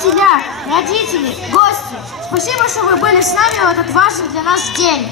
учителя, родители, гости. Спасибо, что вы были с нами в этот важный для нас день.